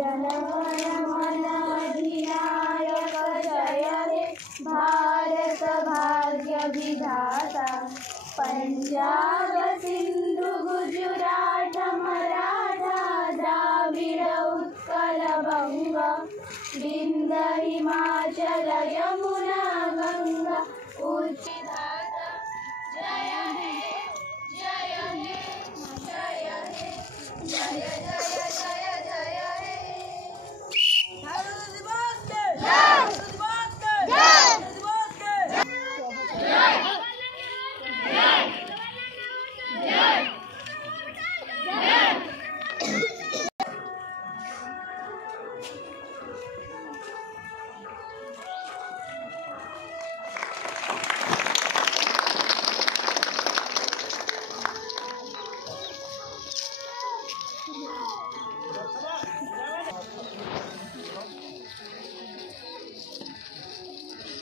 जनगण अधिनायक जय हे भारत भाग्य विधाता। पंजाब सिंधु गुजरात मराठा द्राविड़ उत्कल बंग विंध्य हिमाचल यमुना गंगा उच्चधाता। जय हे जय हे जय हे जय जय जय जय हे। भारत दिवस के जय, दिवस के जय, दिवस के जय, जय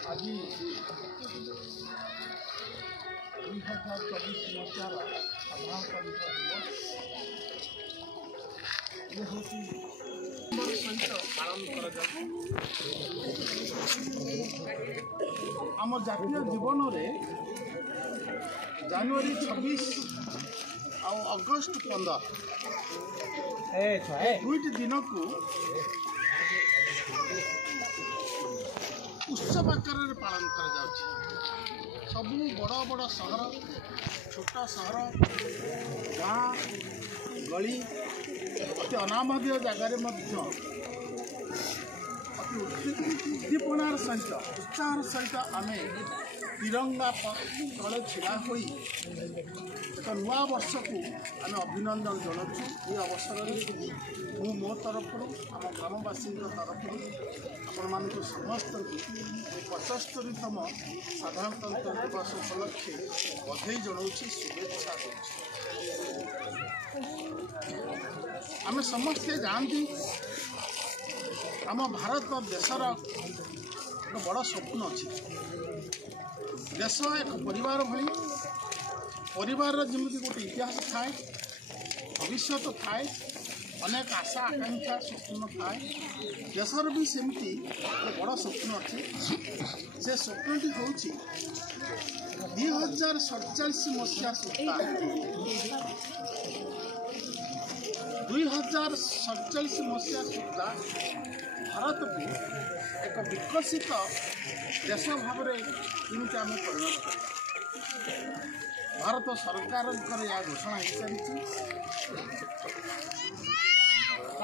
आज 2024 मसीहार साधारणतंत्र दिवस ये हूँ सहित पालन आम जातीय जीवन में जनवरी 26 आ अगस्त 15 दुईट दिन को उत्सव आकार पालन कर सब बड़ बड़ सहर छोट सहर गाँ गली अति अनामधीय जगार उद्दीपनार सहित उत्साह सहित आम तिरंगा तले छिड़ा हो एक नुआ वर्ष को आम अभिनंदन जनाऊँ। ये अवसर में मो तरफ आम ग्रामवासी तरफ आपण मानक समस्त 75तम साधारणतंत्र दिवस उपलक्षे बधाई जनाऊँ, शुभेच्छा दूँ। आम समस्ते जानती आम भारत देशर एक बड़ स्वप्न अच्छी। देश एक परिवार भली परिवार जमी गोटे इतिहास थाए, भविष्य थाए, अनेक आशा आकांक्षा स्वप्न थाए। देशर भी सेमती एक बड़ स्वप्न अच्छी। से स्वप्नटी हूँ 2047 मसीहा सुधा 2047 मसीहा सुधा भारत को एक विकसित देश भाव में केमी आम परिणत कर। भारत सरकार यह घोषणा हो सारी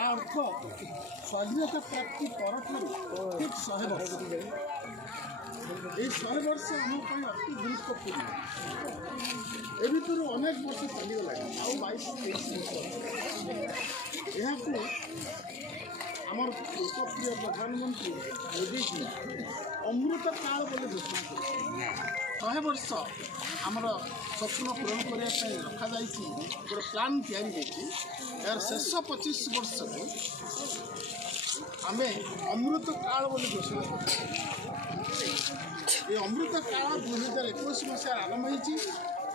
अर्थ स्वाधीनता प्राप्ति पर ठीक 100 वर्ष। ये 100 वर्ष आम अति गुरुत्वपूर्ण। ए भर अनेक वर्ष चलीगला आ 22-23 यहाँ आमर लोकप्रिय प्रधानमंत्री मोदी जी अमृत काल बोले घोषणा कर 100 वर्ष आमर स्वप्न पूरण करने रखा गोटे प्लान तैयारी यार शेष 25 वर्ष को आम अमृत काल बोले घोषणा कर। ये अमृत काल 2021 मसीह आरंभ होती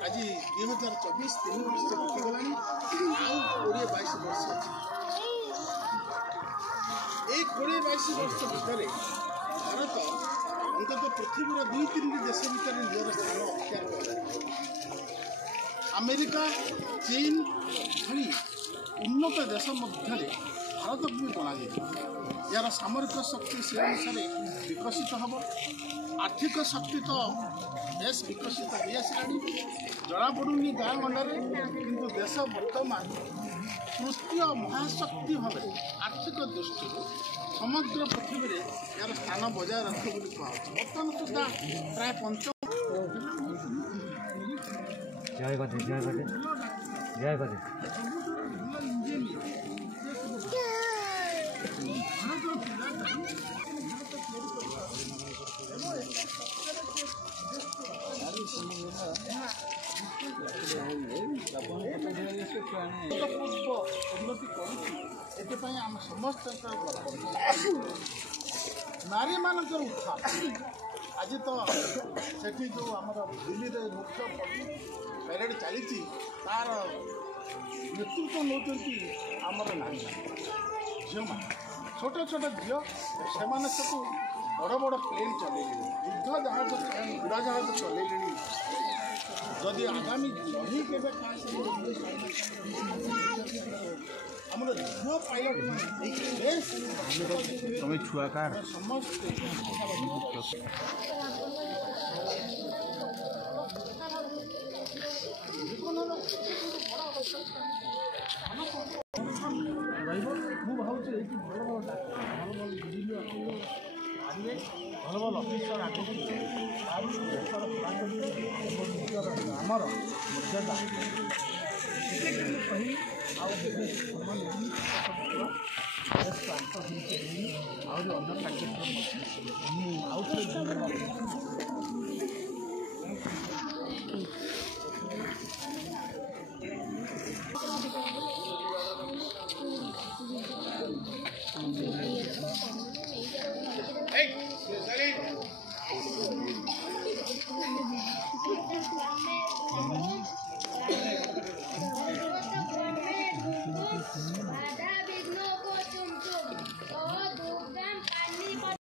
आज 2024 3 वर्ष बीतीगला 20-22 वर्ष अच्छी। एक 20-22 वर्ष भितर भारत अंतत पृथ्वीर 2-3 देश भितर निजर स्थान अख्तियार कर। अमेरिका चीन भली उन्नत देश मध्य भारत को भी बना यार सामरिक शक्ति से अनुसार विकसित हम। आर्थिक शक्ति तो बेस विकसित हो आसा जनापड़ी गाँ गंडे किंतु देश बर्तमान तृतीय महाशक्ति भाव आर्थिक दृष्टि समग्र पृथ्वी में यार स्थान बजाय रख बर्तमान सुधा प्राय 5 उन्नति आम समस्त नारी मान उत्थान आज तो से जो आम दिल्ली में मुख्य पैरेड चली तार नेतृत्व नौ आमर नारी झील छोट छोट झील से बड़ बड़ प्लेन चल युद्ध जहाज उड़ा जहाज चल जदि आगामी रही के आम झील पायलट तुम्हें छुआ कार समस्त भल भल अफिसर आमर मर्यादा कही अन्य कार्यक्रम